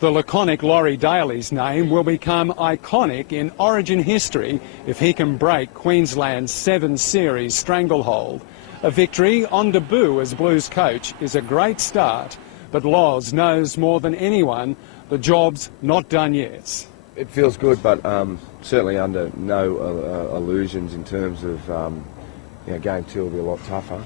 The laconic Laurie Daley's name will become iconic in Origin history if he can break Queensland's 7-series stranglehold. A victory on debut as Blues coach is a great start, but Loz knows more than anyone the job's not done yet. It feels good, but certainly under no illusions in terms of game 2 will be a lot tougher.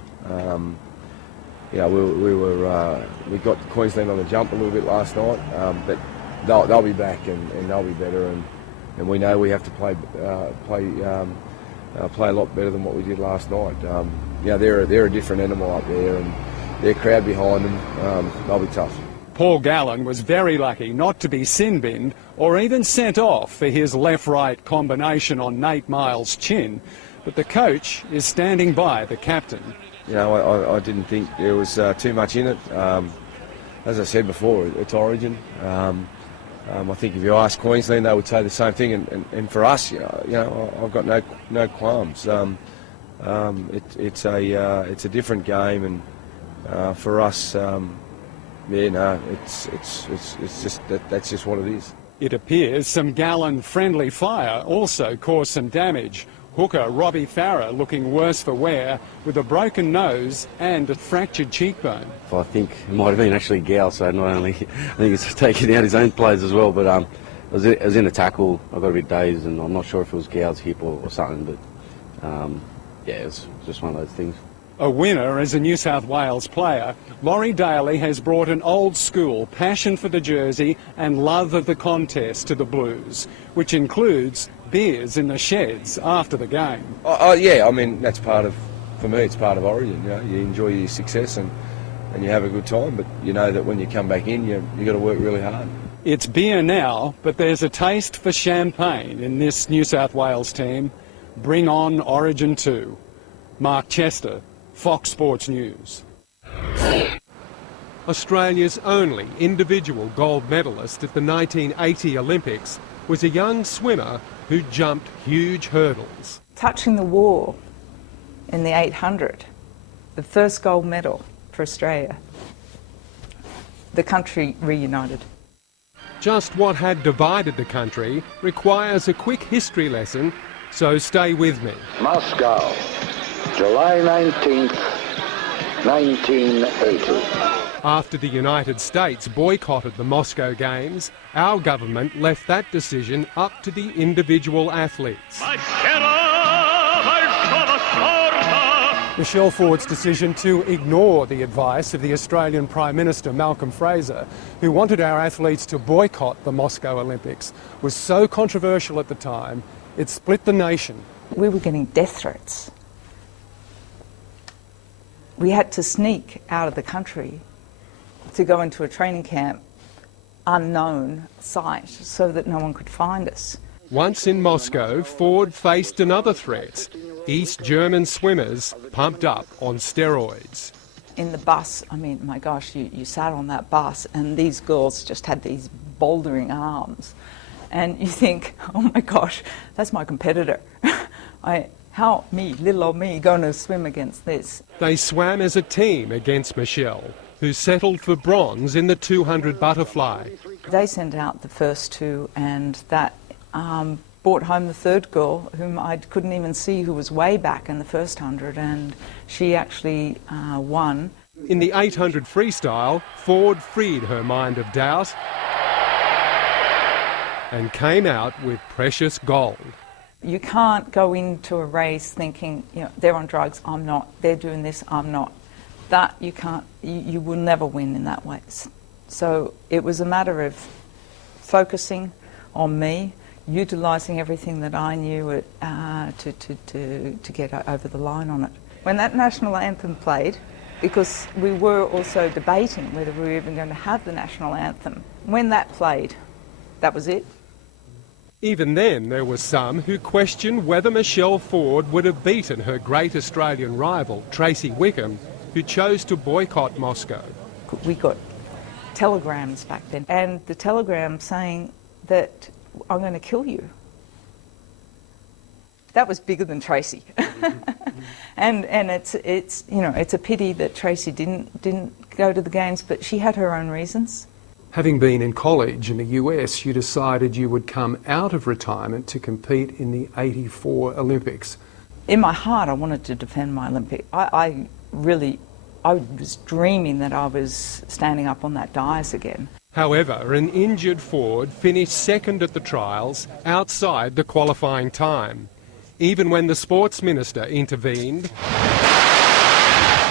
We got Queensland on the jump a little bit last night, but they'll be back and they'll be better, and we know we have to play a lot better than what we did last night. They're a different animal up there, and their crowd behind them, they'll be tough. Paul Gallen was very lucky not to be sin-binned or even sent off for his left-right combination on Nate Miles' chin, but the coach is standing by the captain. I didn't think there was too much in it. As I said before, it's Origin. I think if you ask Queensland, they would say the same thing. And for us, I've got no qualms. It's a different game, and for us, it's just that's just what it is. It appears some Gallen-friendly fire also caused some damage. Hooker Robbie Farah looking worse for wear with a broken nose and a fractured cheekbone. I think it might have been actually Gal, so not only I think he's taking out his own players as well, but it was in a tackle. I got a bit dazed, and I'm not sure if it was Gal's hip or something, but it's just one of those things. A winner as a New South Wales player, Laurie Daley has brought an old-school passion for the jersey and love of the contest to the Blues, which includes beers in the sheds after the game. I mean, that's part of, for me, it's part of Origin. You enjoy your success and you have a good time, but you know that when you come back in, you got to work really hard. It's beer now, but there's a taste for champagne in this New South Wales team. Bring on Origin 2. Mark Chester, Fox Sports News. Australia's only individual gold medalist at the 1980 Olympics was a young swimmer who jumped huge hurdles. Touching the wall in the 800, the first gold medal for Australia. The country reunited. Just what had divided the country requires a quick history lesson, so stay with me. Moscow, July 19th, 1980. After the United States boycotted the Moscow Games, our government left that decision up to the individual athletes. Michelle Ford's decision to ignore the advice of the Australian Prime Minister Malcolm Fraser, who wanted our athletes to boycott the Moscow Olympics, was so controversial at the time, it split the nation. We were getting death threats. We had to sneak out of the country to go into a training camp, unknown site, so that no one could find us. Once in Moscow, Ford faced another threat. East German swimmers pumped up on steroids. In the bus, I mean, my gosh, you sat on that bus and these girls just had these bouldering arms. And you think, oh my gosh, that's my competitor. How me, little old me, going to swim against this? They swam as a team against Michelle, who settled for bronze in the 200 butterfly. They sent out the first two, and that brought home the third girl, whom I couldn't even see, who was way back in the first 100, and she actually won. In the 800 freestyle, Ford freed her mind of doubt and came out with precious gold. You can't go into a race thinking, they're on drugs, I'm not, they're doing this, I'm not. That you can't, you will never win in that way. So it was a matter of focusing on me, utilising everything that I knew to get over the line on it. When that national anthem played, because we were also debating whether we were even going to have the national anthem, when that played, that was it. Even then, there were some who questioned whether Michelle Ford would have beaten her great Australian rival, Tracy Wickham, who chose to boycott Moscow. We got telegrams back then, and the telegram saying that I'm going to kill you. That was bigger than Tracy. and it's a pity that Tracy didn't go to the games, but she had her own reasons. Having been in college in the US, you decided you would come out of retirement to compete in the '84 Olympics. In my heart, I wanted to defend my Olympic. I was dreaming that I was standing up on that dais again. However, an injured Ford finished second at the trials outside the qualifying time, even when the sports minister intervened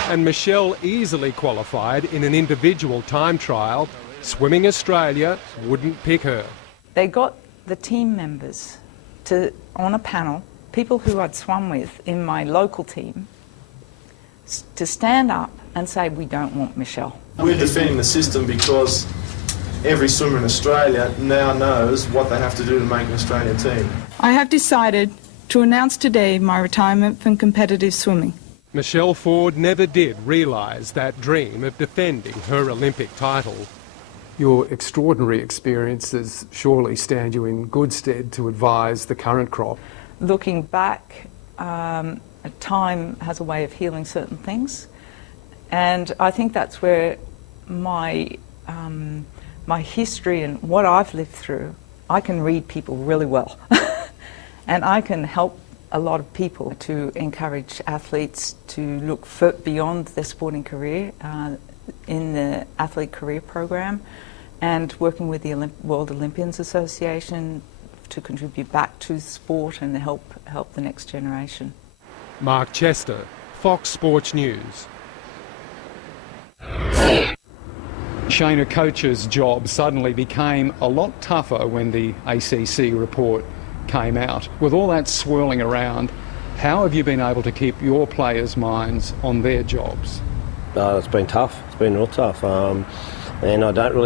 and Michelle easily qualified in an individual time trial. Swimming Australia wouldn't pick her. They got the team members on a panel, people who I'd swum with in my local team, to stand up and say, we don't want Michelle. We're defending the system because every swimmer in Australia now knows what they have to do to make an Australian team. I have decided to announce today my retirement from competitive swimming. Michelle Ford never did realise that dream of defending her Olympic title. Your extraordinary experiences surely stand you in good stead to advise the current crop. Looking back, time has a way of healing certain things, and I think that's where my history and what I've lived through, I can read people really well. And I can help a lot of people to encourage athletes to look beyond their sporting career in the Athlete Career Program, and working with the World Olympians Association to contribute back to sport and help the next generation. Mark Chester, Fox Sports News. Shane, a coach's job suddenly became a lot tougher when the ACC report came out. With all that swirling around, how have you been able to keep your players' minds on their jobs? It's been tough. It's been real tough. And I don't really